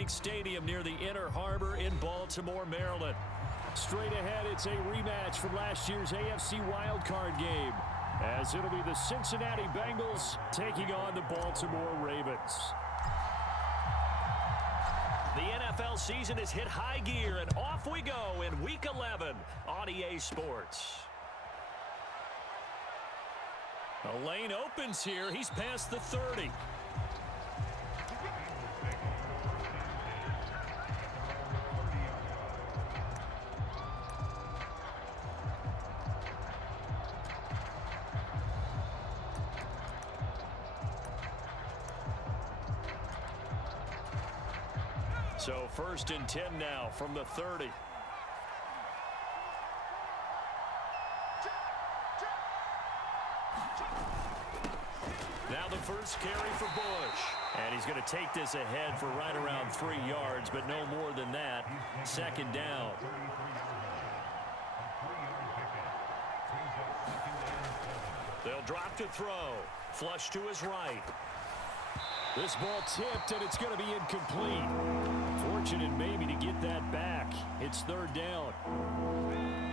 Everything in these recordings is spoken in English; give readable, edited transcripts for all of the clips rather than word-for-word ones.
Bank Stadium near the Inner Harbor in Baltimore, Maryland. Straight ahead, it's a rematch from last year's AFC wildcard game, as it'll be the Cincinnati Bengals taking on the Baltimore Ravens. The NFL season has hit high gear, and off we go in Week 11 on EA Sports. A lane opens here. He's past the 30. So 1st and 10 now from the 30. Now the first carry for Bush. And he's going to take this ahead for right around 3 yards, but no more than that. 2nd down. They'll drop to throw. Flush to his right. This ball tipped, and it's going to be incomplete. Fortunate maybe to get that back. It's 3rd down.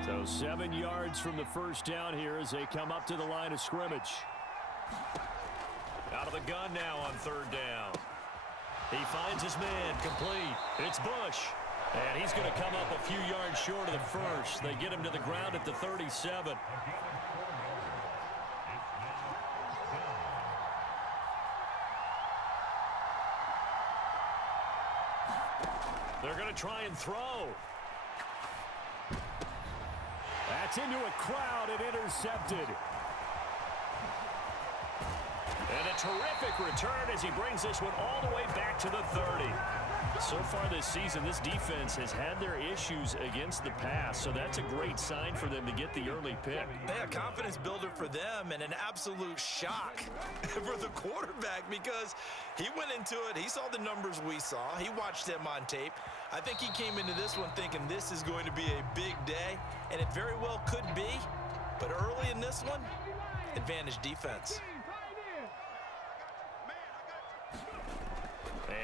So 7 yards from the first down here as they come up to the line of scrimmage. Out of the gun now on 3rd down. He finds his man, complete. It's Bush. And he's going to come up a few yards short of the first. They get him to the ground at the 37. They're going to try and throw. That's into a crowd and intercepted. And a terrific return as he brings this one all the way back to the 30. So far this season, this defense has had their issues against the pass, so that's a great sign for them to get the early pick. Yeah, confidence builder for them and an absolute shock for the quarterback because he went into it. He saw the numbers we saw. He watched them on tape. I think he came into this one thinking this is going to be a big day, and it very well could be. But early in this one, advantage defense.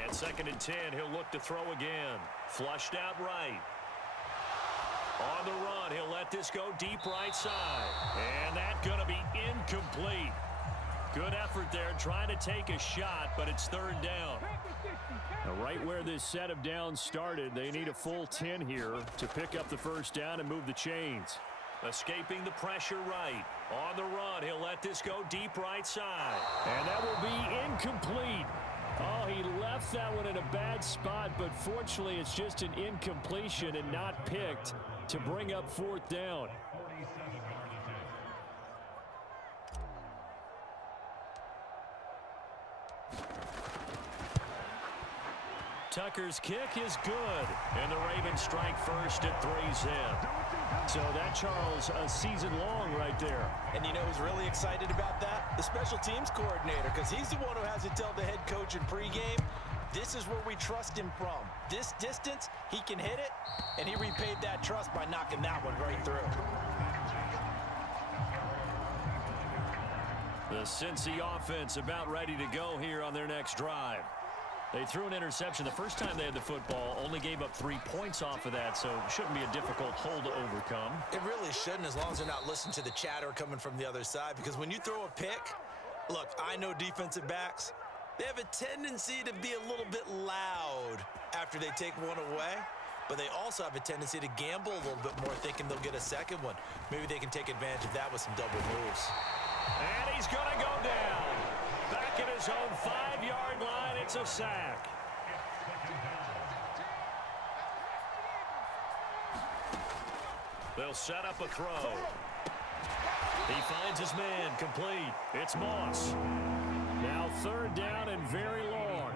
And 2nd and 10, he'll look to throw again. Flushed out right. On the run, he'll let this go deep right side. And that's going to be incomplete. Good effort there trying to take a shot, but it's 3rd down. Now, right where this set of downs started, they need a full 10 here to pick up the first down and move the chains. Escaping the pressure right. On the run, he'll let this go deep right side. And that will be incomplete. Oh, he left that one in a bad spot, but fortunately it's just an incompletion and not picked to bring up 4th down. Tucker's kick is good, and the Ravens strike first at 3-zip. So that, Charles, a season long right there. And you know who's really excited about that? The special teams coordinator, because he's the one who has to tell the head coach in pregame, this is where we trust him from. This distance, he can hit it, and he repaid that trust by knocking that one right through. The Cincy offense about ready to go here on their next drive. They threw an interception the first time they had the football, only gave up 3 points off of that, so it shouldn't be a difficult hole to overcome. It really shouldn't, as long as they're not listening to the chatter coming from the other side, because when you throw a pick, look, I know defensive backs, they have a tendency to be a little bit loud after they take one away, but they also have a tendency to gamble a little bit more, thinking they'll get a second one. Maybe they can take advantage of that with some double moves. And he's going to go down. Back at his own 5-yard line, it's a sack. They'll set up a throw. He finds his man, complete. It's Moss. Now 3rd down and very long.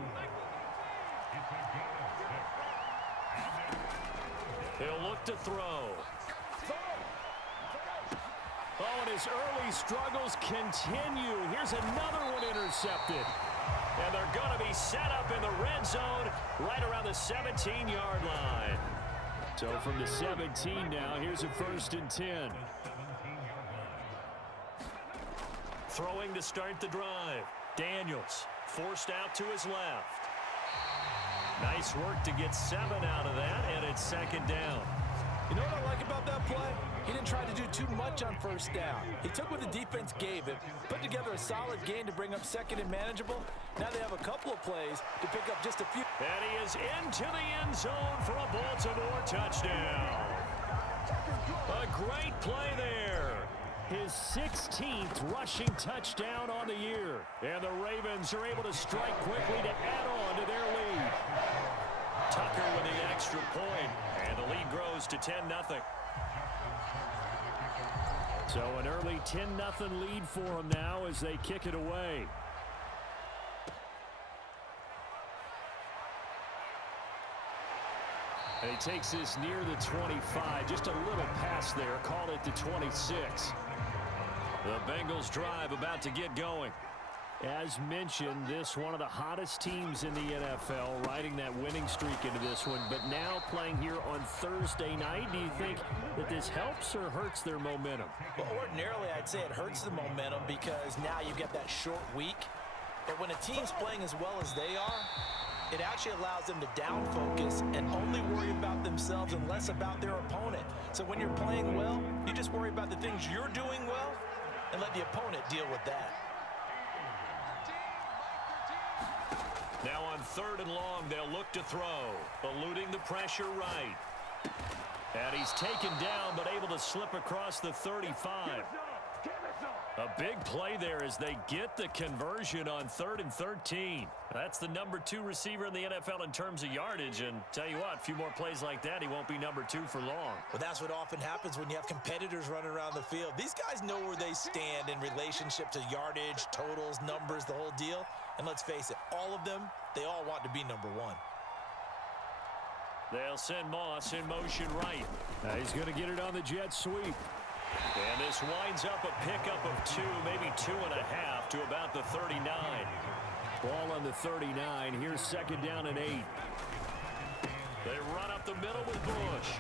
He'll look to throw. Oh, and his early struggles continue. Here's another one intercepted. And they're going to be set up in the red zone right around the 17-yard line. So from the 17 now, here's a 1st and 10. Throwing to start the drive. Daniels forced out to his left. Nice work to get 7 out of that, and it's second down. You know what I like about that play? He didn't try to do too much on first down. He took what the defense gave him, put together a solid game to bring up second and manageable. Now they have a couple of plays to pick up just a few. And he is into the end zone for a Baltimore touchdown. A great play there. His 16th rushing touchdown on the year. And the Ravens are able to strike quickly to add on to their lead. Tucker with the extra point, and the lead grows to 10-0. So an early 10-0 lead for them now as they kick it away. And he takes this near the 25. Just a little pass there. Called it the 26. The Bengals drive about to get going. As mentioned, this one of the hottest teams in the NFL, riding that winning streak into this one, but now playing here on Thursday night. Do you think that this helps or hurts their momentum? Well, ordinarily, I'd say it hurts the momentum because now you've got that short week. But when a team's playing as well as they are, it actually allows them to down focus and only worry about themselves and less about their opponent. So when you're playing well, you just worry about the things you're doing well and let the opponent deal with that. Now on 3rd and long, they'll look to throw, eluding the pressure right. And he's taken down, but able to slip across the 35. A big play there as they get the conversion on 3rd and 13. That's the number 2 receiver in the NFL in terms of yardage. And tell you what, a few more plays like that, he won't be number 2 for long. Well, that's what often happens when you have competitors running around the field. These guys know where they stand in relationship to yardage, totals, numbers, the whole deal. And let's face it, all of them, they all want to be number 1. They'll send Moss in motion right. He's going to get it on the jet sweep. And this winds up a pickup of 2, maybe 2.5 to about the 39. Ball on the 39. Here's second down and 8. They run up the middle with Bush.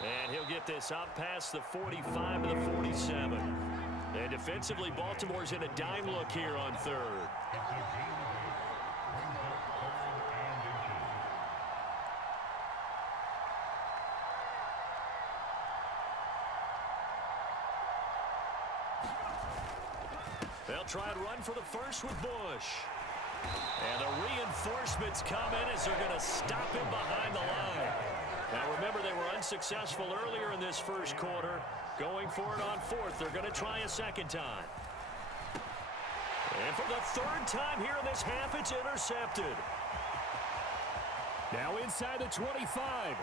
And he'll get this up past the 45 to the 47. And defensively, Baltimore's in a dime look here on 3rd. They'll try and run for the first with Bush. And the reinforcements come in as they're going to stop him behind the line. Now remember, they were unsuccessful earlier in this first quarter. Going for it on 4th. They're going to try a second time. And for the 3rd time here in this half, it's intercepted. Now inside the 25.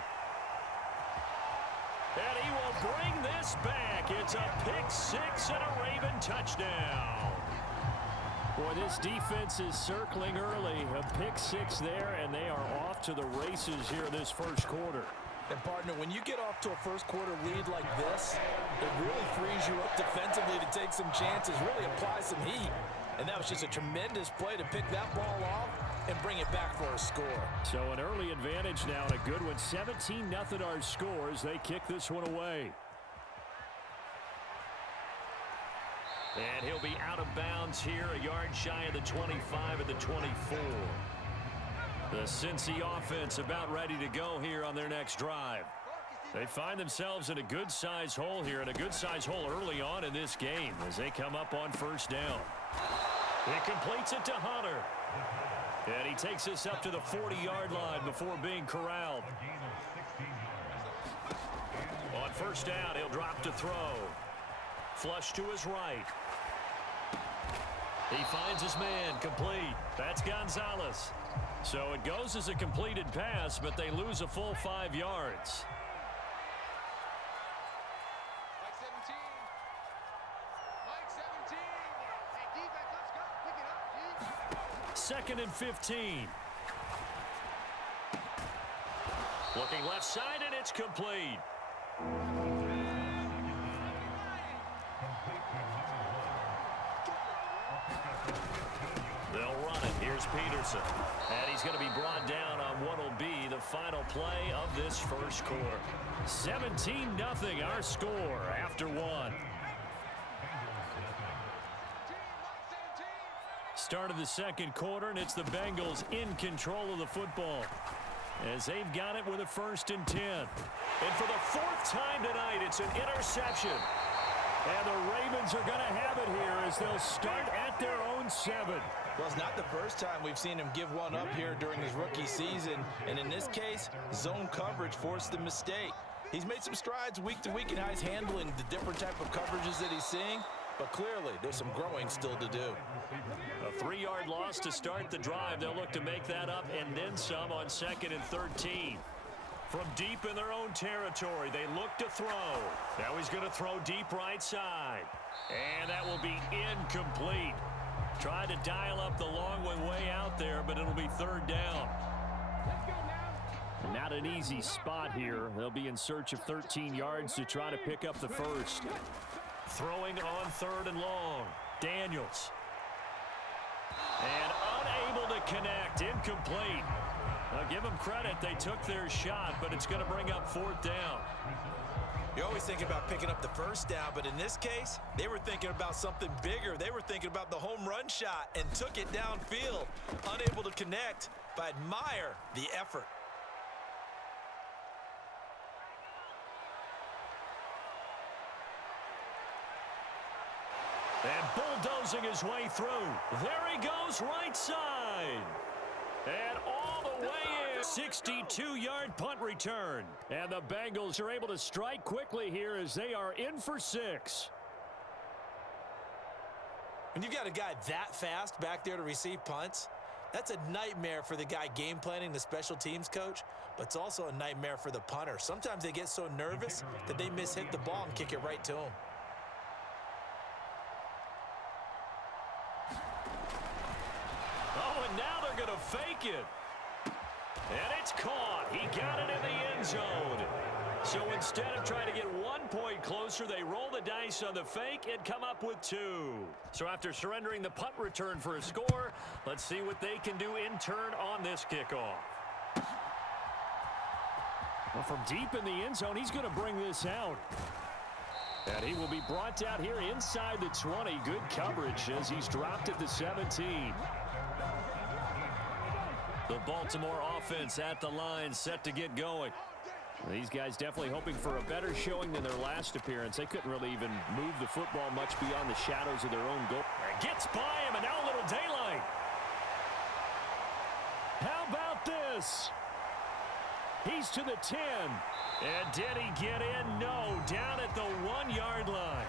And he will bring this back. It's a pick 6 and a Raven touchdown. Boy, this defense is circling early. A pick 6 there, and they are off to the races here in this first quarter. And, partner, when you get off to a first quarter lead like this, it really frees you up defensively to take some chances, really apply some heat. And that was just a tremendous play to pick that ball off and bring it back for a score. So an early advantage now and a good one. 17-0 our scores. They kick this one away. And he'll be out of bounds here, a yard shy of the 25 at the 24. The Cincy offense about ready to go here on their next drive. They find themselves in a good-sized hole here, and a good-sized hole early on in this game as they come up on first down. He completes it to Hunter. And he takes this up to the 40-yard line before being corralled. On first down, he'll drop to throw. Flush to his right. He finds his man, complete. That's Gonzalez. So it goes as a completed pass, but they lose a full 5 yards. Second and 15. Looking left side, and it's complete. They'll run it. Here's Peterson. And he's going to be brought down on what will be the final play of this first quarter. 17-0 our score after 1. Start of the second quarter, and it's the Bengals in control of the football as they've got it with a 1st and 10. And for the 4th time tonight, it's an interception. And the Ravens are going to have it here as they'll start at their own 7. Well, it's not the first time we've seen him give one up here during his rookie season. And in this case, zone coverage forced the mistake. He's made some strides week to week in how he's handling the different type of coverages that he's seeing. But clearly, there's some growing still to do. A 3-yard loss to start the drive. They'll look to make that up and then some on 2nd and 13. From deep in their own territory, they look to throw. Now he's going to throw deep right side. And that will be incomplete. Tried to dial up the long one way out there, but it'll be 3rd down. Not an easy spot here. They'll be in search of 13 yards to try to pick up the 1st. Throwing on 3rd and long. Daniels. And unable to connect. Incomplete. Now give them credit. They took their shot, but it's going to bring up 4th down. You always think about picking up the 1st down, but in this case, they were thinking about something bigger. They were thinking about the home run shot and took it downfield. Unable to connect, but admire the effort. And bulldozing his way through. There he goes, right side. And all the way in. 62-yard punt return. And the Bengals are able to strike quickly here as they are in for 6. When you've got a guy that fast back there to receive punts, that's a nightmare for the guy game planning, the special teams coach, but it's also a nightmare for the punter. Sometimes they get so nervous that they mishit the ball and kick it right to him. Oh, and now they're going to fake it. And it's caught. He got it in the end zone. So instead of trying to get 1 point closer, they roll the dice on the fake and come up with 2. So after surrendering the punt return for a score, let's see what they can do in turn on this kickoff. Well, from deep in the end zone, he's going to bring this out. And he will be brought down here inside the 20. Good coverage as he's dropped at the 17. The Baltimore offense at the line, set to get going. These guys definitely hoping for a better showing than their last appearance. They couldn't really even move the football much beyond the shadows of their own goal. Gets by him, and now a little daylight. How about this? He's to the 10. And did he get in? No, down at the 1-yard line.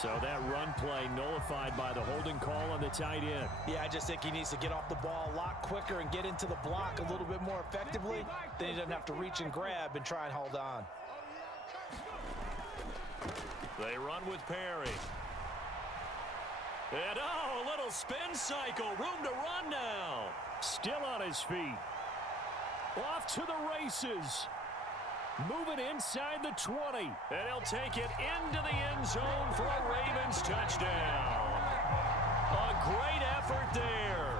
So that run play nullified by the holding call on the tight end. Yeah, I just think he needs to get off the ball a lot quicker and get into the block a little bit more effectively. Then he doesn't have to reach and grab and try and hold on. They run with Perry. And oh, a little spin cycle. Room to run now. Still on his feet. Off to the races. Moving inside the 20. And he'll take it into the end zone for a Ravens touchdown. A great effort there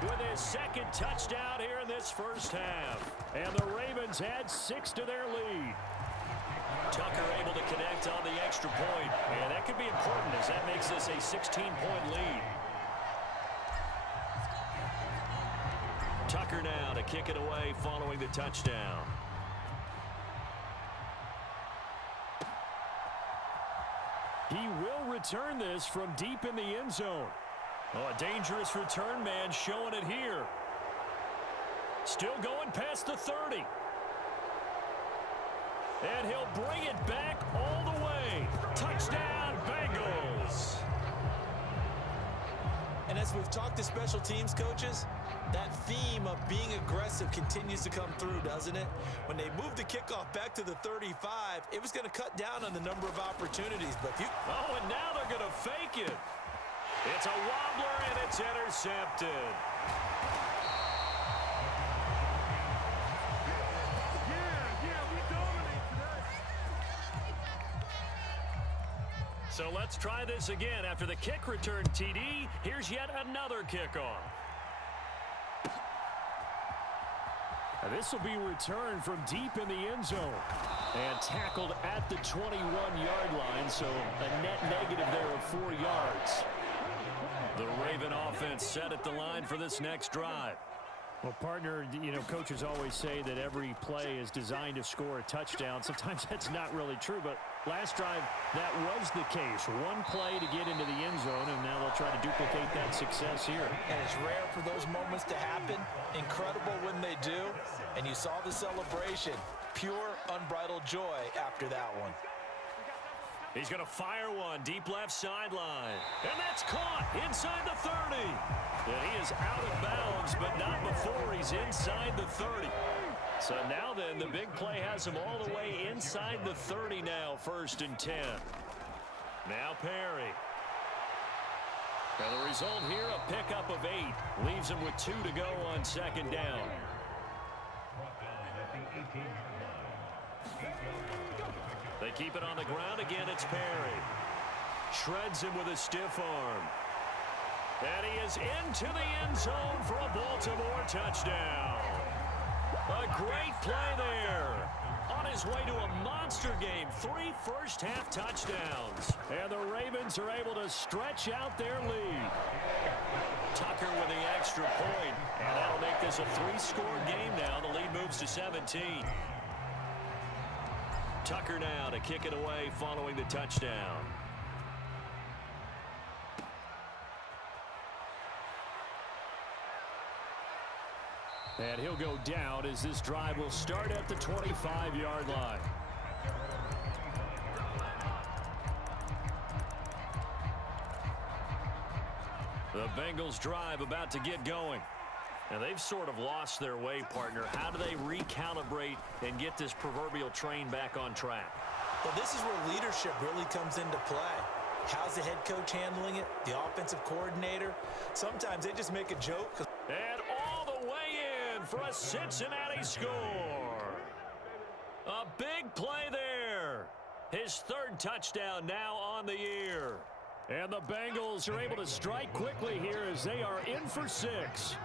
with his 2nd touchdown here in this first half. And the Ravens add 6 to their lead. Tucker able to connect on the extra point. And that could be important as that makes this a 16-point lead. Tucker now to kick it away following the touchdown. He will return this from deep in the end zone. Oh, a dangerous return man showing it here. Still going past the 30. And he'll bring it back all the way. Touchdown, Bengals. And as we've talked to special teams coaches, that theme of being aggressive continues to come through, doesn't it? When they moved the kickoff back to the 35, it was going to cut down on the number of opportunities. But oh, and now they're going to fake it. It's a wobbler, and it's intercepted. So let's try this again. After the kick return TD, here's yet another kickoff. And this will be returned from deep in the end zone. And tackled at the 21-yard line, so a net negative there of 4 yards. The Raven offense set at the line for this next drive. Well, partner, coaches always say that every play is designed to score a touchdown. Sometimes that's not really true, but last drive, that was the case. One play to get into the end zone, and now they'll try to duplicate that success here. And it's rare for those moments to happen. Incredible when they do. And you saw the celebration. Pure, unbridled joy after that one. He's going to fire one deep left sideline. And that's caught inside the 30. And he is out of bounds, but not before he's inside the 30. So now then, the big play has him all the way inside the 30 now, 1st and 10. Now Perry. And the result here, a pickup of 8. Leaves him with 2 to go on 2nd down. They keep it on the ground again. It's Perry. Shreds him with a stiff arm. And he is into the end zone for a Baltimore touchdown. A great play there. On his way to a monster game. 3 first-half touchdowns. And the Ravens are able to stretch out their lead. Tucker with the extra point. And that'll make this a 3-score game now. The lead moves to 17. Tucker now to kick it away following the touchdown. And he'll go down as this drive will start at the 25-yard line. The Bengals drive about to get going. And they've sort of lost their way, partner. How do they recalibrate and get this proverbial train back on track? Well, this is where leadership really comes into play. How's the head coach handling it? The offensive coordinator? Sometimes they just make a joke. And all the way in for a Cincinnati score. A big play there. His 3rd touchdown now on the year. And the Bengals are able to strike quickly here as they are in for 6.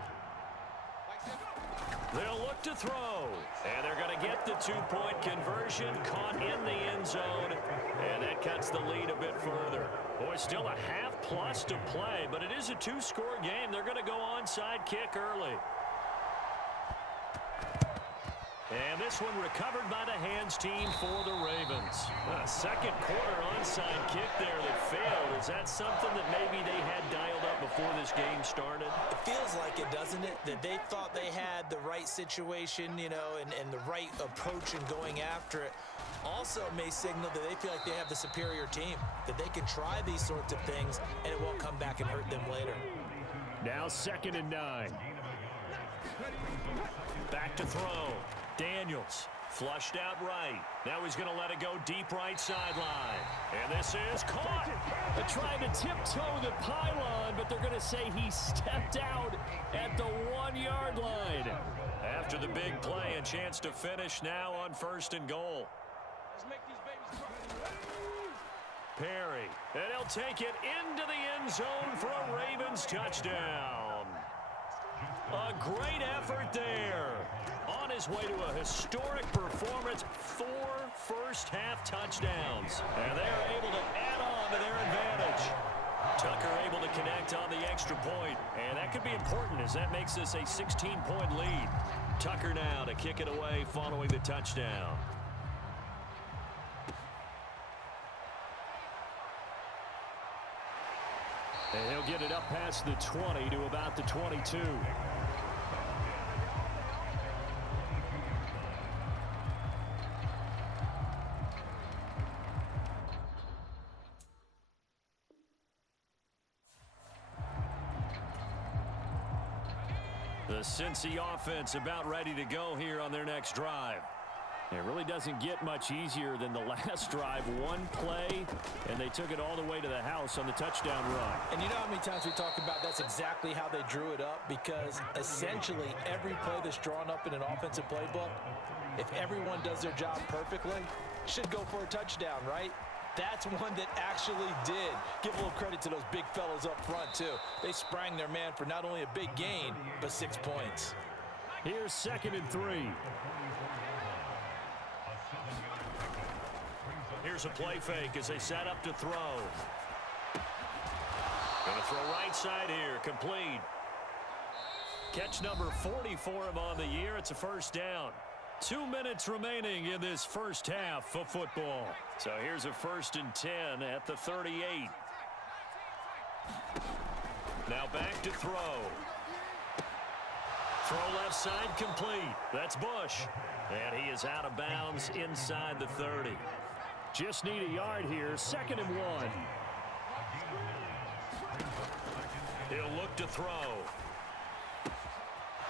They'll look to throw, and they're going to get the 2-point conversion, caught in the end zone, and that cuts the lead a bit further. Boy, still a half-plus to play, but it is a 2-score game. They're going to go onside kick early. And this one recovered by the hands team for the Ravens. A 2nd quarter onside kick there that failed. Is that something that maybe they had dialed up before this game started? It feels like it, doesn't it? That they thought they had the right situation, and the right approach in going after it. Also may signal that they feel like they have the superior team, that they can try these sorts of things, and it won't come back and hurt them later. Now 2nd and 9. Back to throw. Daniels flushed out right. Now he's going to let it go deep right sideline. And this is caught. They're trying to tiptoe the pylon, but they're going to say he stepped out at the 1-yard line. After the big play, a chance to finish now on 1st and goal. Perry, and he'll take it into the end zone for a Ravens touchdown. A great effort there. On his way to a historic performance, 4 first-half touchdowns. And they're able to add on to their advantage. Tucker able to connect on the extra point. And that could be important as that makes this a 16-point lead. Tucker now to kick it away following the touchdown. And he'll get it up past the 20 to about the 22. The Cincy offense about ready to go here on their next drive. It really doesn't get much easier than the last drive. One play, and they took it all the way to the house on the touchdown run. And you know how many times we talk about that's exactly how they drew it up? Because essentially every play that's drawn up in an offensive playbook, if everyone does their job perfectly, should go for a touchdown, right? That's one that actually did. Give a little credit to those big fellas up front, too. They sprang their man for not only a big gain, but 6 points. Here's 2nd and 3. Here's a play fake as they set up to throw. Going to throw right side here. Complete. Catch number 40 for him on the year. It's a first down. 2 minutes remaining in this first half of football. So here's a 1st and 10 at the 38. Now back to throw. Throw left side complete. That's Bush. And he is out of bounds inside the 30. Just need a yard here. 2nd and 1. He'll look to throw.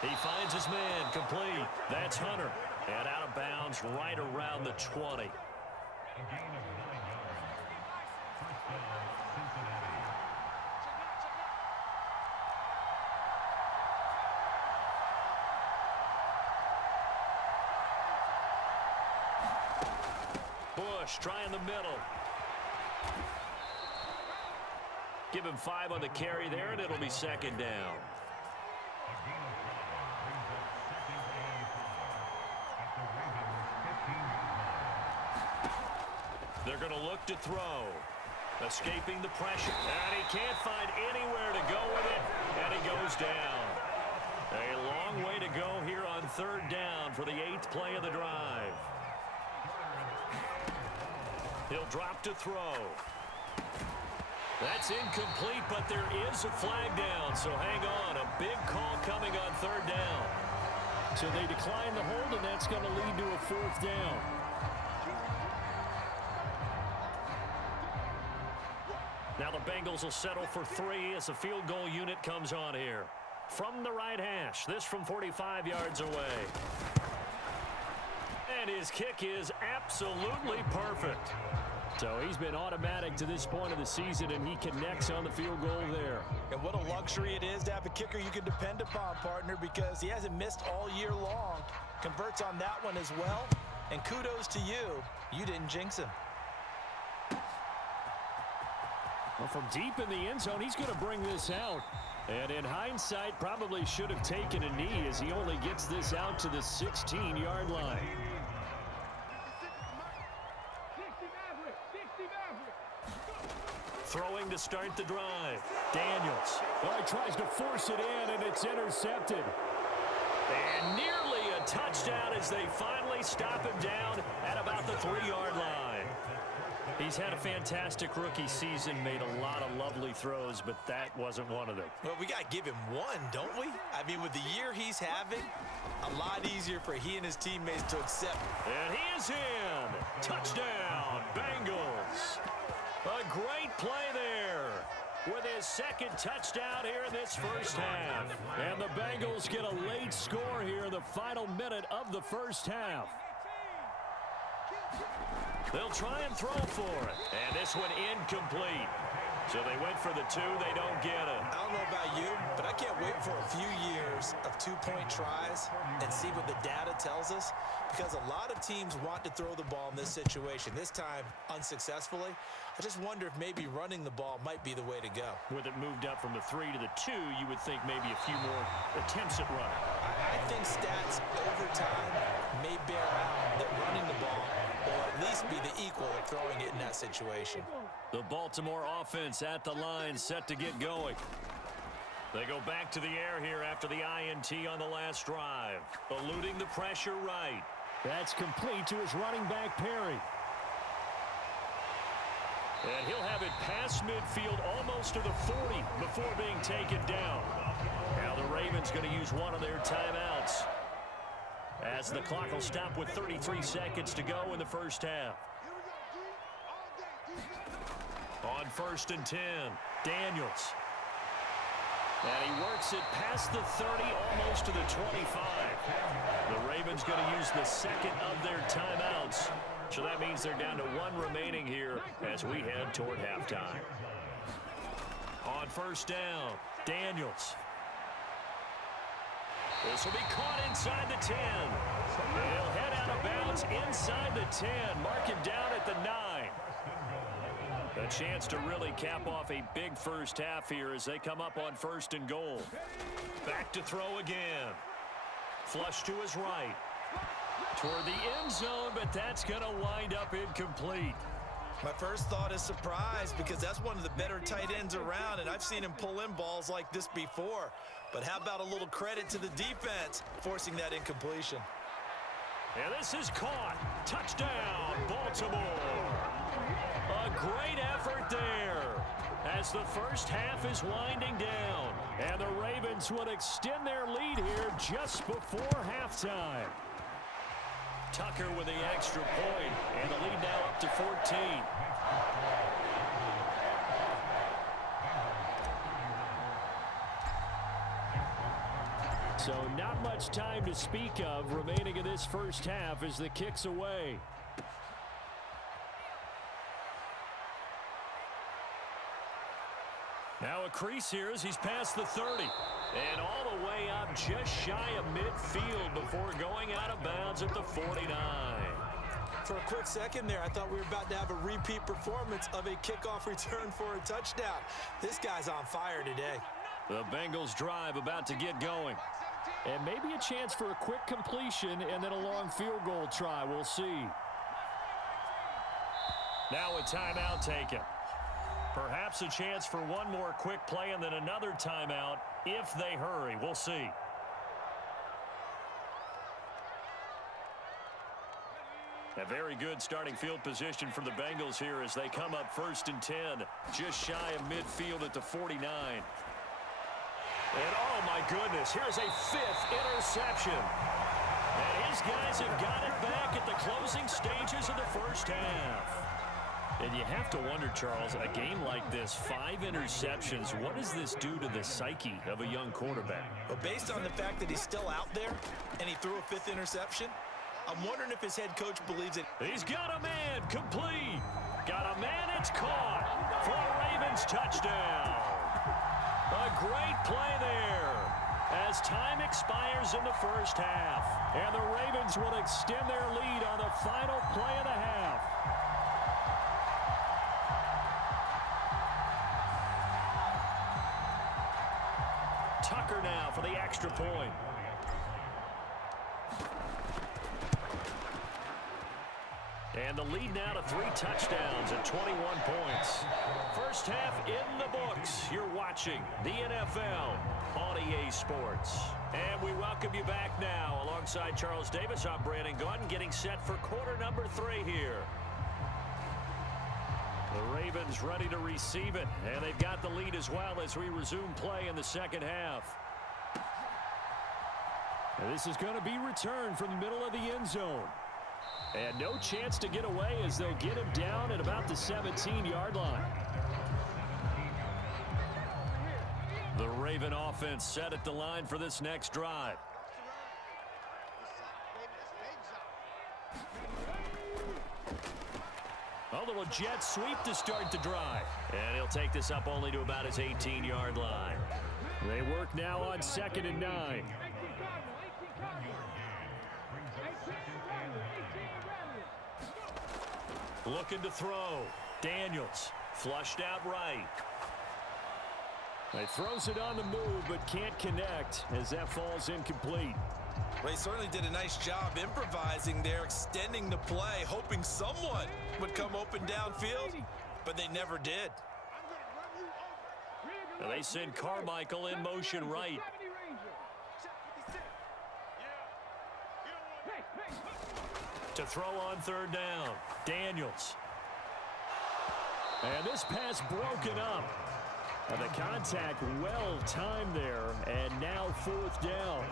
He finds his man complete. That's Hunter. And out of bounds right around the 20. Bush trying the middle. Give him 5 on the carry there, and it'll be 2nd down. They're going to look to throw. Escaping the pressure. And he can't find anywhere to go with it. And he goes down. A long way to go here on 3rd down for the 8th play of the drive. He'll drop to throw. That's incomplete, but there is a flag down. So hang on. A big call coming on 3rd down. So they decline the hold, and that's going to lead to a 4th down. Now the Bengals will settle for 3 as the field goal unit comes on here. From the right hash, this from 45 yards away. And his kick is absolutely perfect. So he's been automatic to this point of the season, and he connects on the field goal there. And what a luxury it is to have a kicker you can depend upon, partner, because he hasn't missed all year long. Converts on that one as well. And kudos to you. You didn't jinx him. Well, from deep in the end zone, he's going to bring this out. And in hindsight, probably should have taken a knee as he only gets this out to the 16-yard line. Throwing to start the drive. Daniels. Well, he tries to force it in, and it's intercepted. And nearly a touchdown as they finally stop him down at about the 3-yard line. He's had a fantastic rookie season, made a lot of lovely throws, but that wasn't one of them. Well, we got to give him one, don't we? I mean, with the year he's having, a lot easier for he and his teammates to accept. And he is in. Touchdown, Bengals. A great play there with his 2nd touchdown here in this first half. And the Bengals get a late score here in the final minute of the first half. They'll try and throw for it. And this one incomplete. So they went for the 2. They don't get it. I don't know about you, but I can't wait for a few years of 2-point tries and see what the data tells us, because a lot of teams want to throw the ball in this situation. This time, unsuccessfully. I just wonder if maybe running the ball might be the way to go. With it moved up from the 3 to the 2, you would think maybe a few more attempts at running. I think stats over time may bear out that running the ball will at least be the equal of throwing it in that situation. The Baltimore offense at the line, set to get going. They go back to the air here after the INT on the last drive. Eluding the pressure right. That's complete to his running back, Perry. And he'll have it past midfield almost to the 40 before being taken down. Now the Ravens going to use one of their timeouts, as the clock will stop with 33 seconds to go in the first half. On 1st and 10, Daniels. And he works it past the 30, almost to the 25. The Ravens going to use the 2nd of their timeouts. So that means they're down to 1 remaining here as we head toward halftime. On 1st down, Daniels. This will be caught inside the 10. He'll head out of bounds inside the 10. Mark him down at the 9. A chance to really cap off a big first half here as they come up on 1st and goal. Back to throw again. Flush to his right. Toward the end zone, but that's going to wind up incomplete. My first thought is surprise because that's one of the better tight ends around, and I've seen him pull in balls like this before. But how about a little credit to the defense forcing that incompletion? And this is caught. Touchdown, Baltimore. A great effort there as the first half is winding down. And the Ravens would extend their lead here just before halftime. Tucker with the extra point, and the lead now up to 14. So not much time to speak of remaining in this first half as the kick's away. Now a crease here as he's past the 30. And all the way up just shy of midfield before going out of bounds at the 49. For a quick second there, I thought we were about to have a repeat performance of a kickoff return for a touchdown. This guy's on fire today. The Bengals drive about to get going. And maybe a chance for a quick completion and then a long field goal try. We'll see. Now a timeout taken. Perhaps a chance for one more quick play and then another timeout if they hurry. We'll see. A very good starting field position for the Bengals here as they come up 1st and 10, just shy of midfield at the 49. And oh my goodness, here's a 5th interception. And his guys have got it back at the closing stages of the first half. And you have to wonder, Charles, a game like this, 5 interceptions, what does this do to the psyche of a young quarterback? Well, based on the fact that he's still out there and he threw a 5th interception, I'm wondering if his head coach believes it. He's got a man, complete. Got a man, it's caught for a Ravens touchdown. A great play there as time expires in the first half. And the Ravens will extend their lead on the final play of the half. Tucker now for the extra point. And the lead now to 3 touchdowns at 21 points. First half in the books. You're watching the NFL on EA Sports. And we welcome you back now alongside Charles Davis. I'm Brandon Gordon getting set for quarter number 3 here. The Ravens ready to receive it, and they've got the lead as well as we resume play in the second half. And this is going to be returned from the middle of the end zone. And no chance to get away as they'll get him down at about the 17-yard line. The Raven offense set at the line for this next drive. A little jet sweep to start the drive. And he'll take this up only to about his 18-yard line. They work now on 2nd and 9. Looking to throw. Daniels flushed out right. He throws it on the move but can't connect as that falls incomplete. Well, he certainly did a nice job improvising there, extending the play, hoping someone would come open downfield, but they never did. And they send Carmichael in motion right. To throw on 3rd down. Daniels. And this pass broken up. And the contact well timed there. And now 4th down.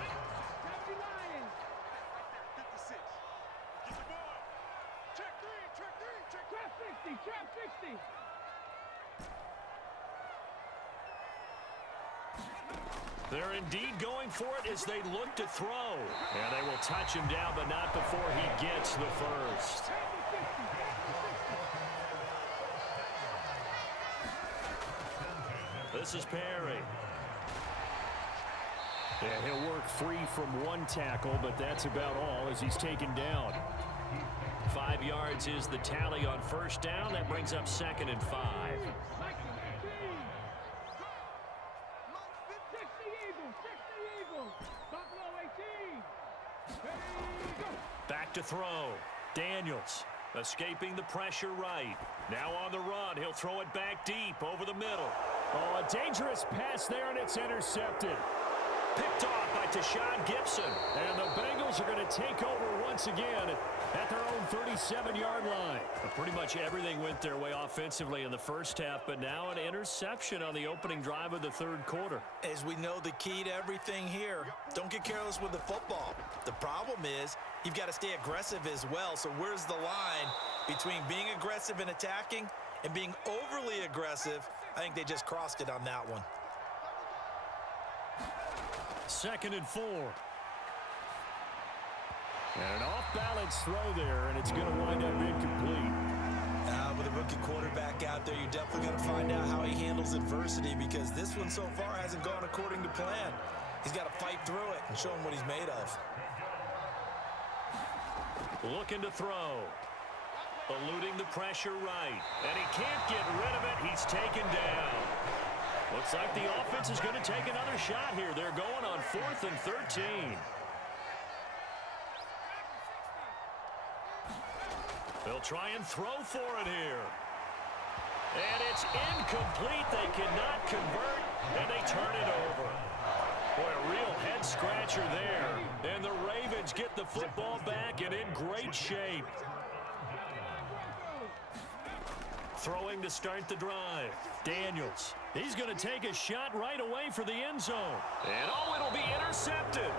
They're indeed going for it as they look to throw. And they will touch him down, but not before he gets the first. This is Perry. Yeah, he'll work free from one tackle, but that's about all as he's taken down. 5 yards is the tally on 1st down. That brings up 2nd and 5. Back to throw. Daniels Escaping the pressure right. Now on the run. He'll throw it back deep over the middle. Oh, a dangerous pass there, and it's intercepted. Picked off by Tashawn Gibson. And the Bengals are going to take over once again at their own 37-yard line. Pretty much everything went their way offensively in the first half, but now an interception on the opening drive of the third quarter. As we know, the key to everything here, don't get careless with the football. The problem is you've got to stay aggressive as well. So where's the line between being aggressive and attacking and being overly aggressive? I think they just crossed it on that one. 2nd and 4. And an off-balance throw there, and it's going to wind up incomplete. With a rookie quarterback out there, you're definitely going to find out how he handles adversity, because this one so far hasn't gone according to plan. He's got to fight through it and show him what he's made of. Looking to throw. Eluding the pressure right. And he can't get rid of it. He's taken down. Looks like the offense is going to take another shot here. They're going on 4th and 13. They'll try and throw for it here. And it's incomplete. They cannot convert, and they turn it over. Boy, a real head-scratcher there. And the Ravens get the football back and in great shape. Throwing to start the drive. Daniels. He's going to take a shot right away for the end zone. And, oh, it'll be intercepted.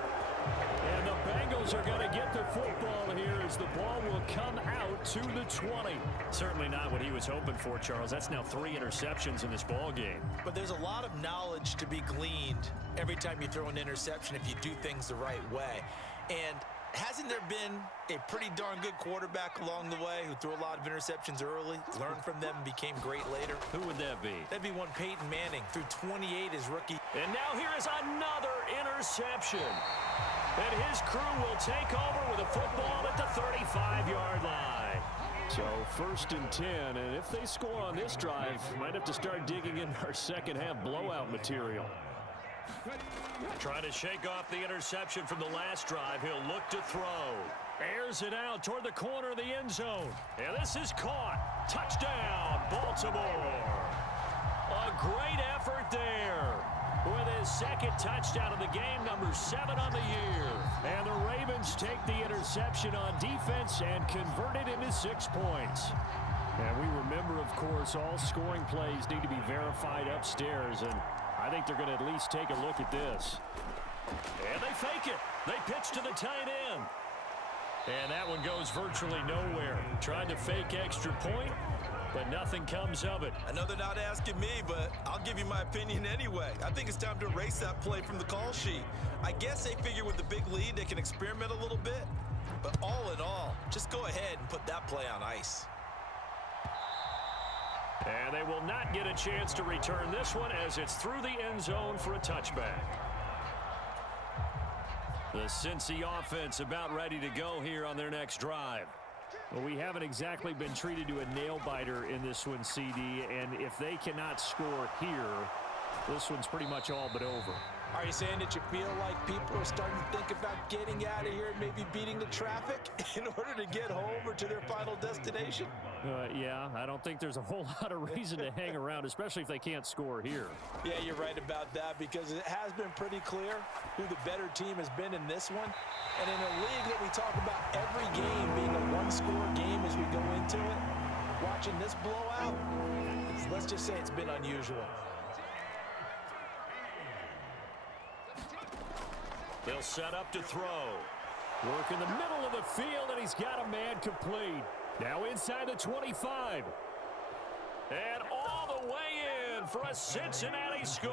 And the Bengals are going to get the football here as the ball will come out to the 20. Certainly not what he was hoping for, Charles. That's now 3 interceptions in this ball game. But there's a lot of knowledge to be gleaned every time you throw an interception if you do things the right way. And hasn't there been a pretty darn good quarterback along the way who threw a lot of interceptions early, learned from them, and became great later? Who would that be? That'd be one Peyton Manning, threw 28 as rookie. And now here is another interception. And his crew will take over with a football at the 35-yard line. So 1st and 10, and if they score on this drive, might have to start digging in our second half blowout material. Trying to shake off the interception from the last drive. He'll look to throw. Airs it out toward the corner of the end zone. And this is caught. Touchdown, Baltimore. A great effort there with his 2nd touchdown of the game, number 7 on the year. And the Ravens take the interception on defense and convert it into 6 points. And we remember, of course, all scoring plays need to be verified upstairs, and I think they're going to at least take a look at this. And they fake it. They pitch to the tight end. And that one goes virtually nowhere. Tried to fake extra point, but nothing comes of it. I know they're not asking me, but I'll give you my opinion anyway. I think it's time to erase that play from the call sheet. I guess they figure with the big lead they can experiment a little bit. But all in all, just go ahead and put that play on ice. And they will not get a chance to return this one as it's through the end zone for a touchback. The Cincy offense about ready to go here on their next drive. Well, we haven't exactly been treated to a nail-biter in this one, CD, and if they cannot score here, this one's pretty much all but over. Are you saying that you feel like people are starting to think about getting out of here and maybe beating the traffic in order to get home or to their final destination? Yeah, I don't think there's a whole lot of reason to hang around, especially if they can't score here. Yeah, you're right about that, because it has been pretty clear who the better team has been in this one. And in a league that we talk about every game being a one-score game as we go into it, watching this blowout, let's just say it's been unusual. They'll set up to throw. Work in the middle of the field, and he's got a man complete. Now inside the 25. And all the way in for a Cincinnati score.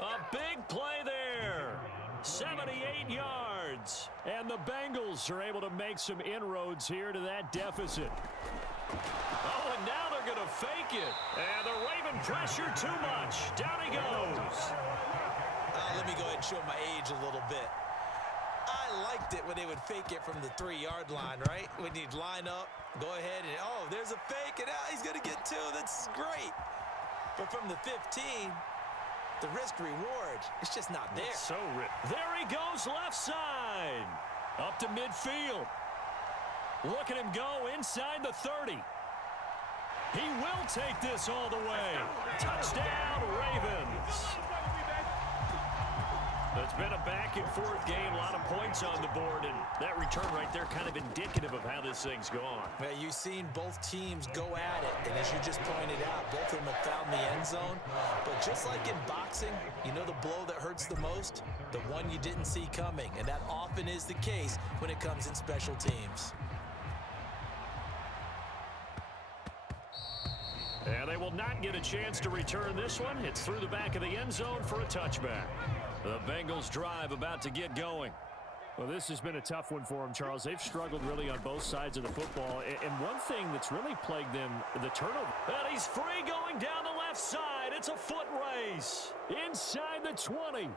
A big play there. 78 yards. And the Bengals are able to make some inroads here to that deficit. Oh, and now they're going to fake it. And the Raven pressure too much. Down he goes. Let me go ahead and show my age a little bit. I liked it when they would fake it from the 3-yard line, right? When you'd line up, go ahead and, oh, there's a fake, and he's going to get 2. That's great. But from the 15, the risk-reward, it's just not there. It's so rich. There he goes left side. Up to midfield. Look at him go inside the 30. He will take this all the way. Touchdown, Ravens. It's been a back-and-forth game, a lot of points on the board, and that return right there kind of indicative of how this thing's gone. Well, you've seen both teams go at it, and as you just pointed out, both of them have found the end zone. But just like in boxing, you know the blow that hurts the most? The one you didn't see coming, and that often is the case when it comes in special teams. And they will not get a chance to return this one. It's through the back of the end zone for a touchback. The Bengals drive about to get going. Well, this has been a tough one for them, Charles. They've struggled really on both sides of the football. And one thing that's really plagued them, the turnover. And he's free going down the left side. It's a foot race. Inside the 20.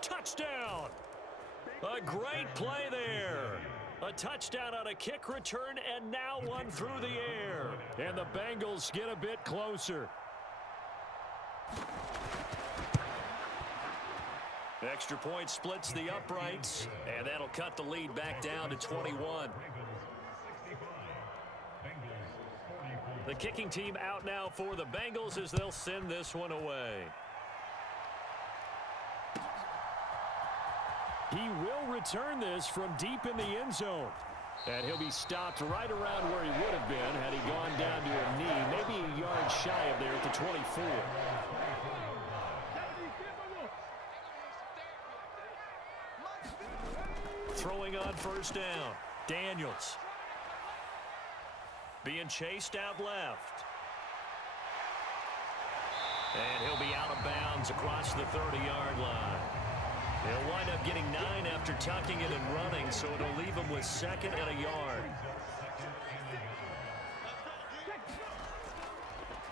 Touchdown. A great play there. A touchdown on a kick return, and now one through the air. And the Bengals get a bit closer. Extra point splits the uprights, and that'll cut the lead back down to 21. The kicking team out now for the Bengals as they'll send this one away. He will return this from deep in the end zone. And he'll be stopped right around where he would have been had he gone down to a knee, maybe a yard shy of there at the 24. Throwing on first down. Daniels. Being chased out left. And he'll be out of bounds across the 30-yard line. He'll wind up getting 9 after tucking it and running, so it'll leave him with second and a yard.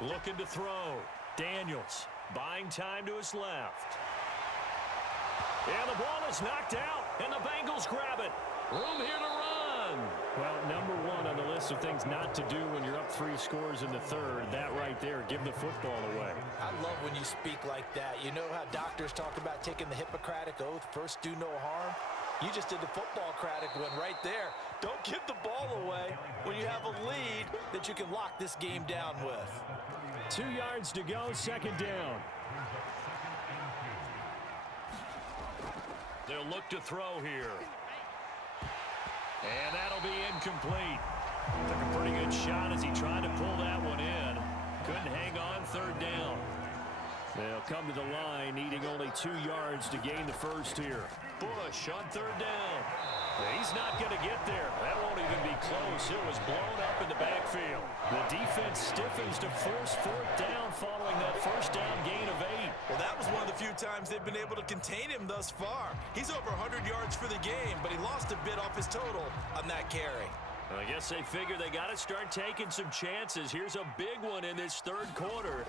Looking to throw. Daniels buying time to his left. And the ball is knocked out, and the Bengals grab it. Room here to run. Well, number one on the list of things not to do when you're up 3 scores in the third, that right there, give the football away. I love when you speak like that. You know how doctors talk about taking the Hippocratic Oath, first do no harm? You just did the football-cratic one right there. Don't give the ball away when you have a lead that you can lock this game down with. 2 yards to go, second down. They'll look to throw here. And that'll be incomplete. Took a pretty good shot as he tried to pull that one in. Couldn't hang on third down. They'll come to the line, needing only 2 yards to gain the first here. Bush on third down. He's not going to get there. That won't even be close. It was blown up in the backfield. The defense stiffens to force fourth down following that first down gain of 8. Well, that was one of the few times they've been able to contain him thus far. He's over 100 yards for the game, but he lost a bit off his total on that carry. I guess they figure they got to start taking some chances. Here's a big one in this third quarter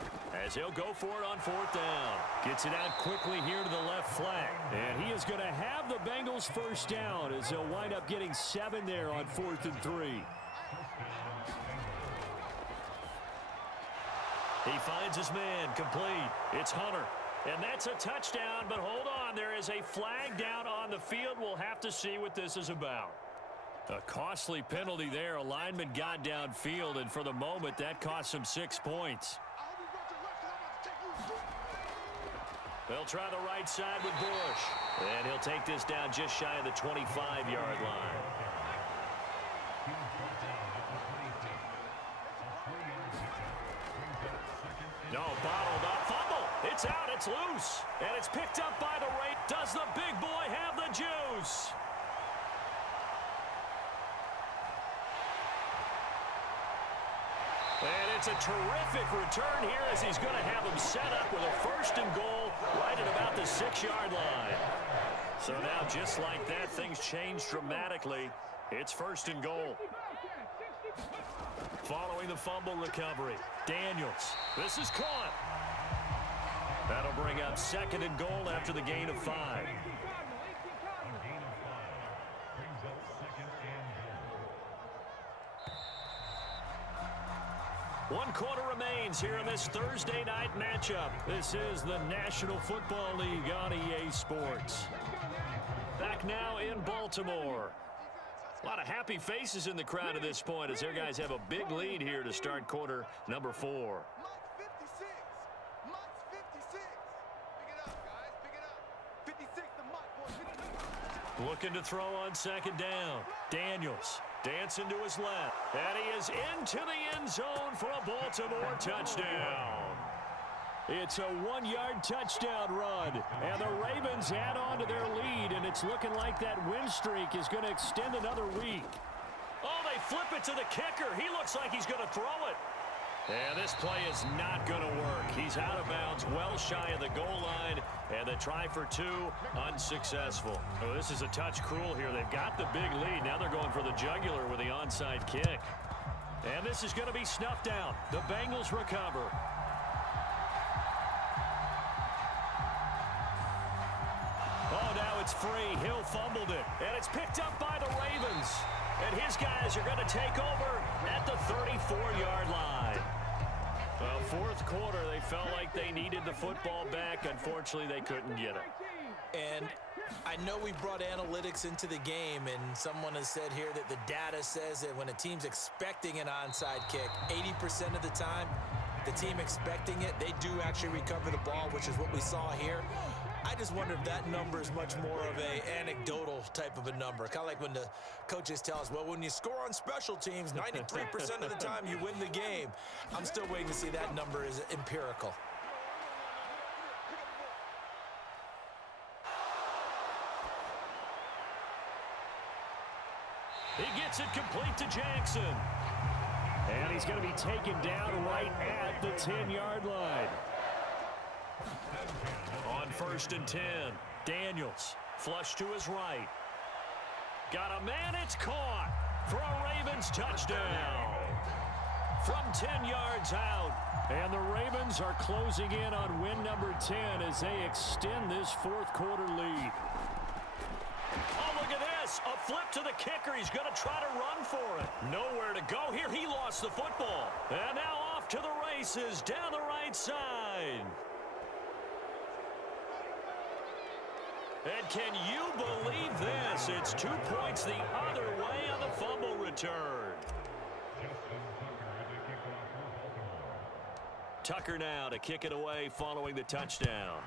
as he'll go for it on fourth down. Gets it out quickly here to the left flank. And he is going to have the Bengals first down as they'll wind up getting 7 there on 4th and 3. He finds his man complete. It's Hunter. And that's a touchdown, but hold on. There is a flag down on the field. We'll have to see what this is about. A costly penalty there. A lineman got downfield, and for the moment, that cost him 6 points. They'll try the right side with Bush. And he'll take this down just shy of the 25-yard line. No, bottled up. Fumble. It's out. It's loose. And it's picked up by the Ray. Does the big boy have the juice? And it's a terrific return here as he's going to have him set up with a first and goal right at about the 6-yard line. So now, just like that, things change dramatically. It's first and goal. Following the fumble recovery, Daniels. This is caught. That'll bring up second and goal after the gain of 5. One quarter remains here in this Thursday night matchup. This is the National Football League on EA Sports. Back now in Baltimore. A lot of happy faces in the crowd at this point as their guys have a big lead here to start quarter number 4. Looking to throw on second down. Daniels dancing to his left. And he is into the end zone for a Baltimore touchdown. It's a 1-yard touchdown run. And the Ravens add on to their lead, and it's looking like that win streak is going to extend another week. Oh, they flip it to the kicker. He looks like he's going to throw it. And this play is not going to work. He's out of bounds, well shy of the goal line, and the try for 2, unsuccessful. Oh, this is a touch cruel here. They've got the big lead. Now they're going for the jugular with the onside kick. And this is going to be snuffed out. The Bengals recover. Oh, now it's free. Hill fumbled it, and it's picked up by the Ravens. And his guys are going to take over at the 34-yard line. Well, fourth quarter, they felt like they needed the football back. Unfortunately, they couldn't get it. And I know we brought analytics into the game, and someone has said here that the data says that when a team's expecting an onside kick, 80% of the time, the team expecting it, they do actually recover the ball, which is what we saw here. I just wonder if that number is much more of a anecdotal type of a number. Kind of like when the coaches tell us, well, when you score on special teams, 93% of the time you win the game. I'm still waiting to see that number is empirical. He gets it complete to Jackson. And he's going to be taken down right at the 10-yard line. On 1st and 10, Daniels flush to his right. Got a man, it's caught for a Ravens touchdown. From 10 yards out. And the Ravens are closing in on win number 10 as they extend this fourth quarter lead. Oh, look at this. A flip to the kicker. He's going to try to run for it. Nowhere to go here. He lost the football. And now off to the races down the right side. And can you believe this? It's 2 points the other way on the fumble return. Tucker now to kick it away following the touchdown.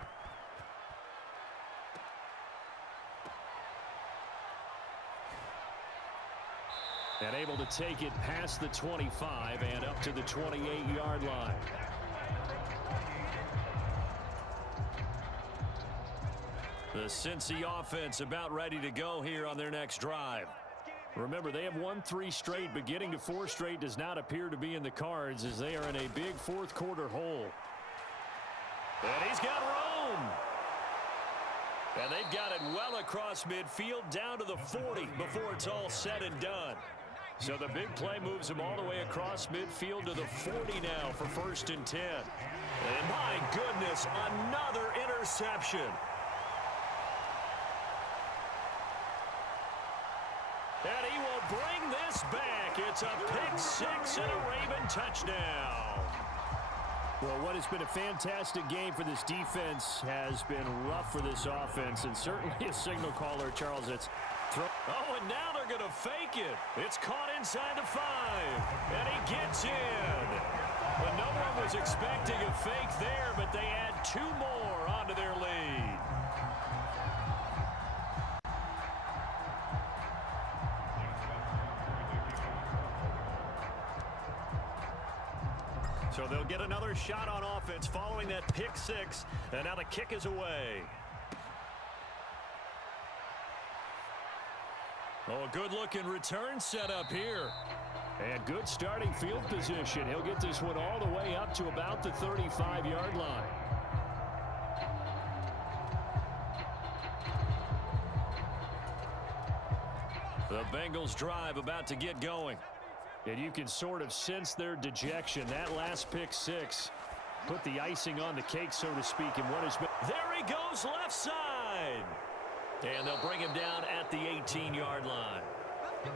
And able to take it past the 25 and up to the 28-yard line. The Cincy offense about ready to go here on their next drive. Remember, they have won 3 straight, but getting to 4 straight does not appear to be in the cards as they are in a big fourth quarter hole. And he's got room. And they've got it well across midfield down to the 40 before it's all said and done. So the big play moves him all the way across midfield to the 40 now for 1st and 10. And my goodness, another interception. And he will bring this back. It's a pick 6 and a Raven touchdown. Well, what has been a fantastic game for this defense has been rough for this offense, and certainly a signal caller, Charles. It's oh, and now they're going to fake it. It's caught inside the 5, and he gets in. But no one was expecting a fake there, but they add 2 more onto their lead. So they'll get another shot on offense following that pick 6, and now the kick is away. Oh, a good-looking return set up here. And good starting field position. He'll get this one all the way up to about the 35-yard line. The Bengals drive about to get going. And you can sort of sense their dejection. That last pick 6 put the icing on the cake, so to speak, in what has been. There he goes, left side. And they'll bring him down at the 18-yard line.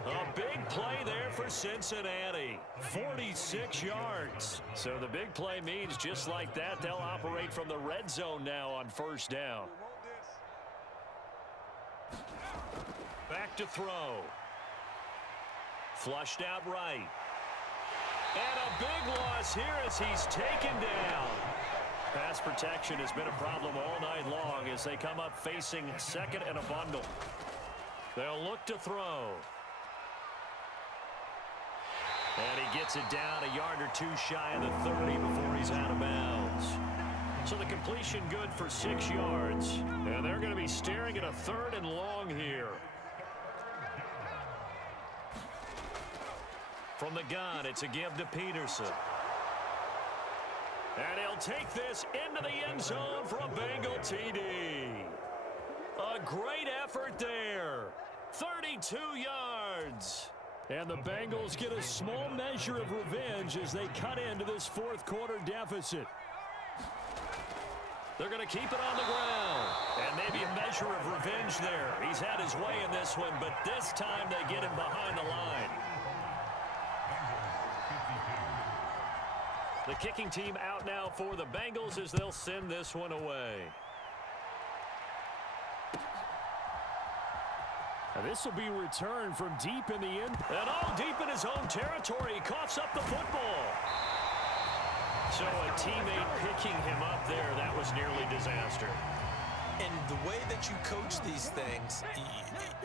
A big play there for Cincinnati. 46 yards. So the big play means just like that, they'll operate from the red zone now on 1st down. Back to throw. Flushed out right. And a big loss here as he's taken down. Pass protection has been a problem all night long as they come up facing second and a bundle. They'll look to throw. And he gets it down a yard or two shy of the 30 before he's out of bounds. So the completion good for 6 yards. And they're going to be staring at a 3rd and long here. From the gun, it's a give to Peterson. And he'll take this into the end zone for a Bengal TD. A great effort there. 32 yards. And the Bengals get a small measure of revenge as they cut into this 4th quarter deficit. They're going to keep it on the ground. And maybe a measure of revenge there. He's had his way in this one, but this time they get him behind the line. The kicking team out now for the Bengals as they'll send this one away. This will be returned from deep in the end. And all deep in his own territory. He coughs up the football. So a teammate picking him up there, that was nearly disaster. And the way that you coach these things,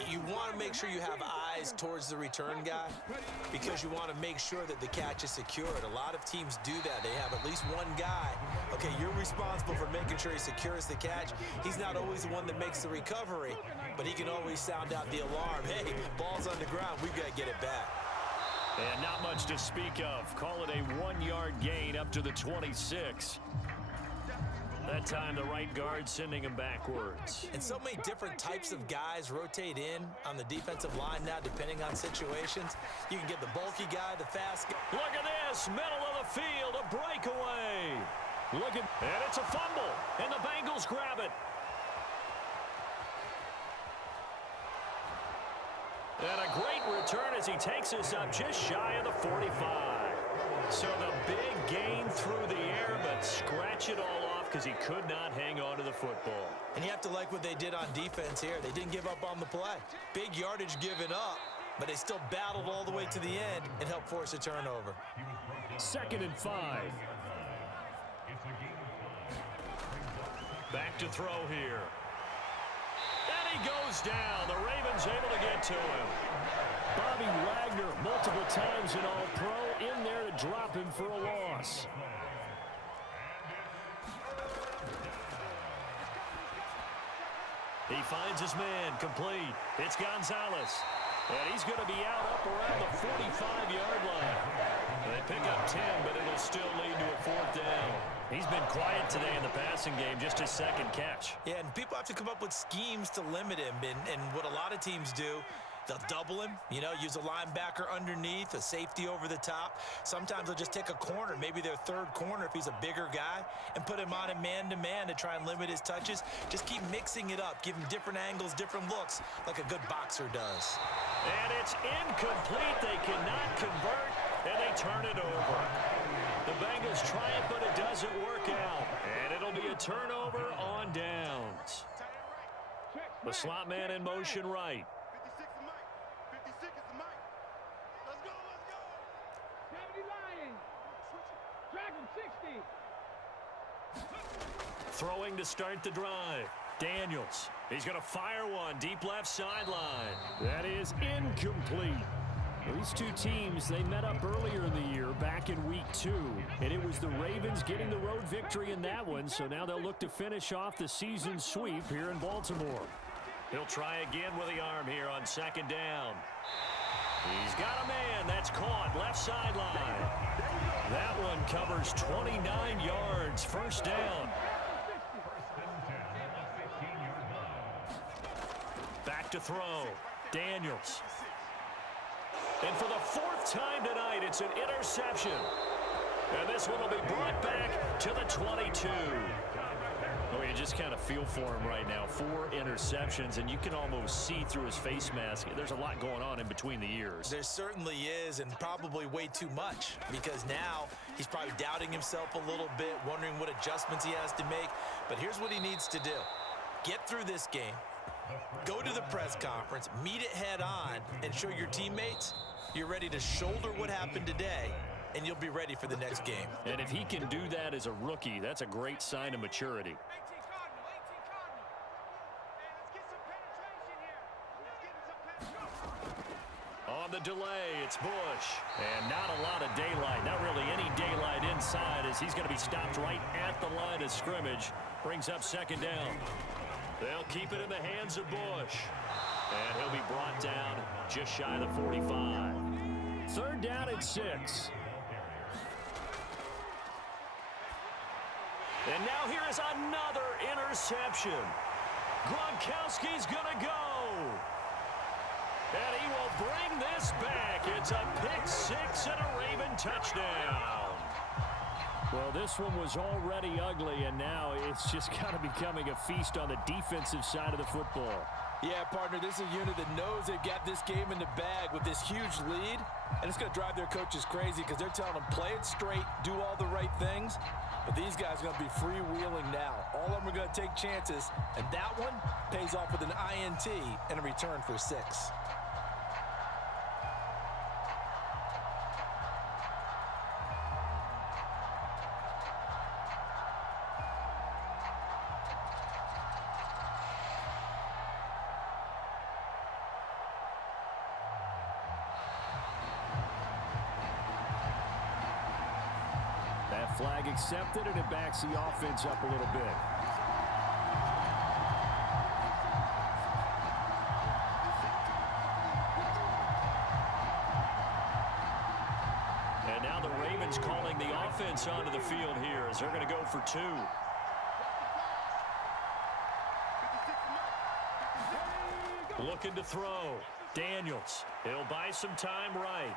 you want to make sure you have eyes towards the return guy because you want to make sure that the catch is secured. A lot of teams do that. They have at least one guy. Okay, you're responsible for making sure he secures the catch. He's not always the one that makes the recovery, but he can always sound out the alarm. Hey, ball's on the ground. We've got to get it back. And not much to speak of. Call it a 1-yard gain up to the 26. That time the right guard sending him backwards. And so many different types of guys rotate in on the defensive line now depending on situations. You can get the bulky guy, the fast guy. Look at this, middle of the field, a breakaway. And it's a fumble, and the Bengals grab it. And a great return as he takes us up just shy of the 45. So the big gain through the air, but scratch it all off because he could not hang on to the football. And you have to like what they did on defense here. They didn't give up on the play. Big yardage given up, but they still battled all the way to the end and helped force a turnover. 2nd and 5. Back to throw here. And he goes down. The Ravens able to get to him. Bobby Wagner, multiple times in All-Pro, in there to drop him for a loss. He finds his man, complete. It's Gonzalez. And he's going to be out up around the 45-yard line. They pick up 10, but it'll still lead to a 4th down. He's been quiet today in the passing game, just his 2nd catch. Yeah, and people have to come up with schemes to limit him. And what a lot of teams do, they'll double him, use a linebacker underneath, a safety over the top. Sometimes they'll just take a corner, maybe their 3rd corner if he's a bigger guy, and put him on him man-to-man to try and limit his touches. Just keep mixing it up, give him different angles, different looks, like a good boxer does. And it's incomplete. They cannot convert, and they turn it over. The Bengals try it, but it doesn't work out. And it'll be a turnover on downs. The slot man in motion right. Throwing to start the drive. Daniels. He's going to fire one deep left sideline. That is incomplete. These two teams, they met up earlier in the year, back in week 2. And it was the Ravens getting the road victory in that one, so now they'll look to finish off the season sweep here in Baltimore. He'll try again with the arm here on 2nd down. He's got a man. That's caught. Left sideline. That one covers 29 yards. 1st down. Back to throw. Daniels. And for the 4th time tonight, it's an interception. And this one will be brought back to the 22. Oh, you just kind of feel for him right now. 4 interceptions, and you can almost see through his face mask. There's a lot going on in between the ears. There certainly is, and probably way too much, because now he's probably doubting himself a little bit, wondering what adjustments he has to make. But here's what he needs to do. Get through this game. Go to the press conference, meet it head on, and show your teammates You're ready to shoulder what happened today, and you'll be ready for the next game. And if he can do that as a rookie, that's a great sign of maturity. On the delay, it's Bush. And not a lot of daylight. Not really any daylight inside as he's going to be stopped right at the line of scrimmage. Brings up second down. They'll keep it in the hands of Bush. And he'll be brought down just shy of the 45. Third down and 6. And now here is another interception. Gronkowski's going to go. And he will bring this back. It's a pick 6 and a Raven touchdown. Well, this one was already ugly, and now it's just kind of becoming a feast on the defensive side of the football. Yeah, partner, this is a unit that knows they've got this game in the bag with this huge lead, and it's going to drive their coaches crazy because they're telling them play it straight, do all the right things, but these guys are going to be freewheeling now. All of them are going to take chances, and that one pays off with an INT and a return for 6. Flag accepted, and it backs the offense up a little bit. And now the Ravens calling the offense onto the field here as they're going to go for 2. Looking to throw. Daniels. He'll buy some time right.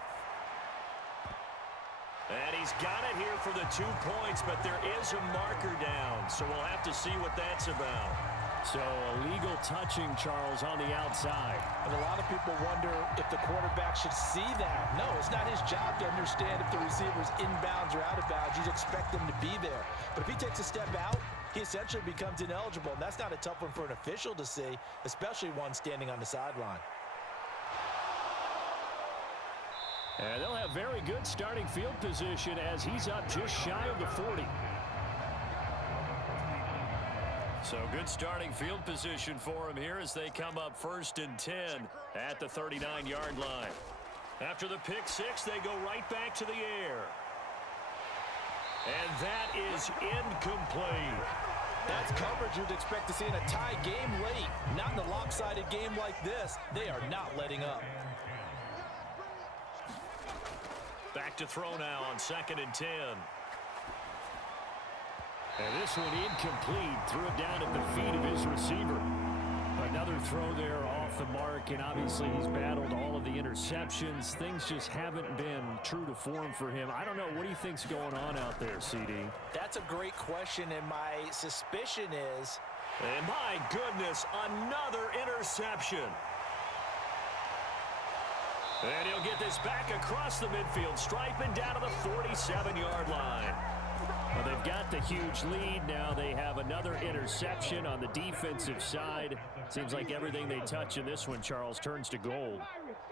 And he's got it here for the 2 points, but there is a marker down, so we'll have to see what that's about. So illegal touching, Charles, on the outside. And a lot of people wonder if the quarterback should see that. No, it's not his job to understand if the receiver's inbounds or out of bounds. You expect him to be there. But if he takes a step out, he essentially becomes ineligible, and that's not a tough one for an official to see, especially one standing on the sideline. And they'll have very good starting field position as he's up just shy of the 40. So good starting field position for him here as they come up 1st and 10 at the 39-yard line. After the pick 6, they go right back to the air. And that is incomplete. That's coverage you'd expect to see in a tie game late. Not in a lopsided game like this. They are not letting up. Back to throw now on 2nd and 10. And this one incomplete. Threw it down at the feet of his receiver. Another throw there off the mark, and obviously he's battled all of the interceptions. Things just haven't been true to form for him. I don't know. What do you think's going on out there, CD? That's a great question, and my suspicion is... And my goodness, another interception. And he'll get this back across the midfield stripe and down to the 47-yard line. Well, they've got the huge lead now. They have another interception on the defensive side. Seems like everything they touch in this one, Charles, turns to gold.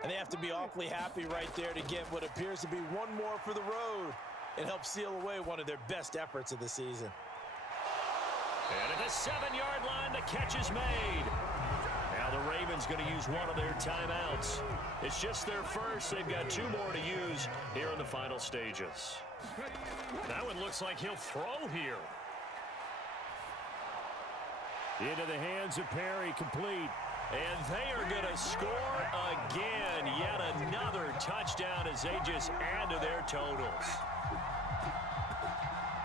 And they have to be awfully happy right there to get what appears to be one more for the road. It helps seal away one of their best efforts of the season. And at the 7-yard line, the catch is made. Now the Ravens going to use one of their timeouts. It's just their first. They've got 2 more to use here in the final stages. That one looks like he'll throw here. Into the hands of Perry, complete. And they are going to score again. Yet another touchdown as they just add to their totals.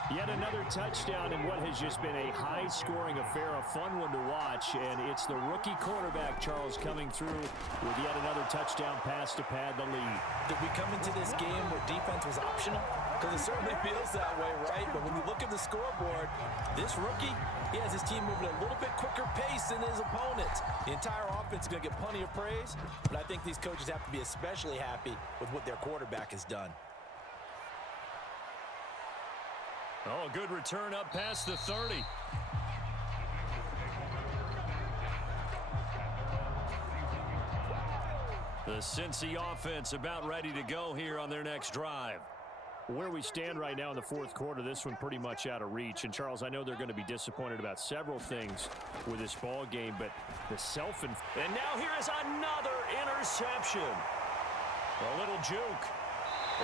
Yet another touchdown in what has just been a high-scoring affair, a fun one to watch, and it's the rookie quarterback, Charles, coming through with yet another touchdown pass to pad the lead. Did we come into this game where defense was optional? Because it certainly feels that way, right? But when you look at the scoreboard, this rookie, he has his team moving at a little bit quicker pace than his opponents. The entire offense is going to get plenty of praise, but I think these coaches have to be especially happy with what their quarterback has done. Oh, good return up past the 30. The Cincy offense about ready to go here on their next drive. Where we stand right now in the fourth quarter, this one pretty much out of reach. And, Charles, I know they're going to be disappointed about several things with this ball game, but the And now here is another interception. A little juke.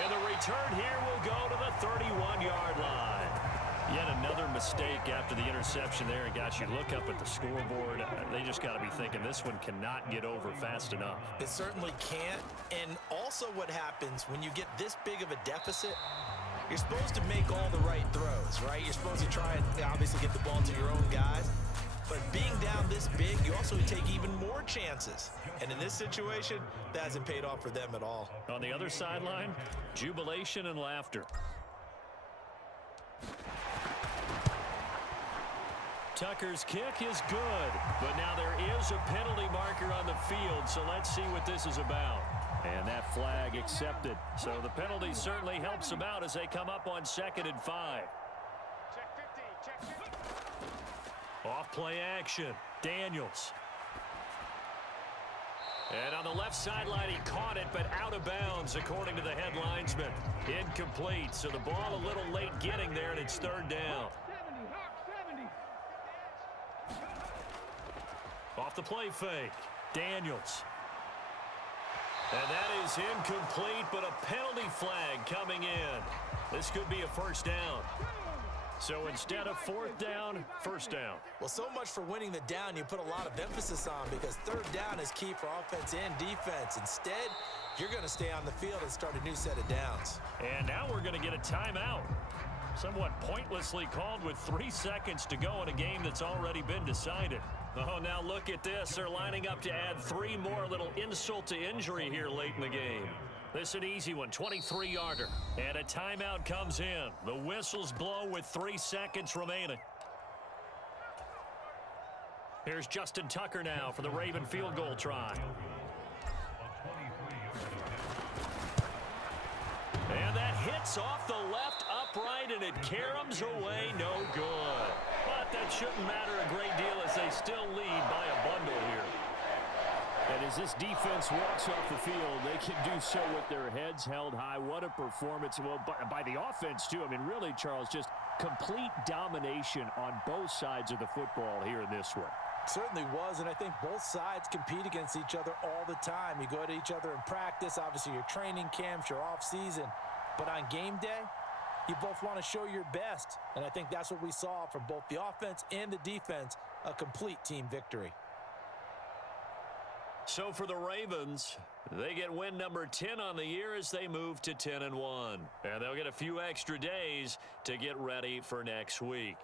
And the return here will go to the 31-yard line. Yet another mistake after the interception there. And, gosh, you look up at the scoreboard. They just got to be thinking this one cannot get over fast enough. It certainly can't. And also what happens when you get this big of a deficit, you're supposed to make all the right throws, right? You're supposed to try and obviously get the ball to your own guys. But being down this big, you also take even more chances. And in this situation, that hasn't paid off for them at all. On the other sideline, jubilation and laughter. Tucker's kick is good, but now there is a penalty marker on the field, so let's see what this is about. And that flag accepted. So the penalty certainly helps them out as they come up on 2nd and 5. Off play action. Daniels. And on the left sideline, he caught it, but out of bounds, according to the head linesman. Incomplete, so the ball a little late getting there, and it's 3rd down. Off the play fake. Daniels. And that is incomplete, but a penalty flag coming in. This could be a 1st down. So instead of 4th down, 1st down. Well, so much for winning the down you put a lot of emphasis on, because 3rd down is key for offense and defense. Instead, you're going to stay on the field and start a new set of downs. And now we're going to get a timeout. Somewhat pointlessly called with 3 seconds to go in a game that's already been decided. Oh, now look at this. They're lining up to add 3 more. Little insult to injury here late in the game. This is an easy one, 23-yarder. And a timeout comes in. The whistles blow with 3 seconds remaining. Here's Justin Tucker now for the Raven field goal try. And that hits off the left upright, and it caroms away, no good. But that shouldn't matter a great deal as they still lead by a bundle here. And as this defense walks off the field, they can do so with their heads held high. What a performance. Well, by the offense, too. I mean, really, Charles, just complete domination on both sides of the football here in this one. Certainly was, and I think both sides compete against each other all the time. You go to each other in practice, obviously your training camps, your off-season. But on game day, you both want to show your best. And I think that's what we saw from both the offense and the defense, a complete team victory. So for the Ravens, they get win number 10 on the year as they move to 10-1. And they'll get a few extra days to get ready for next week.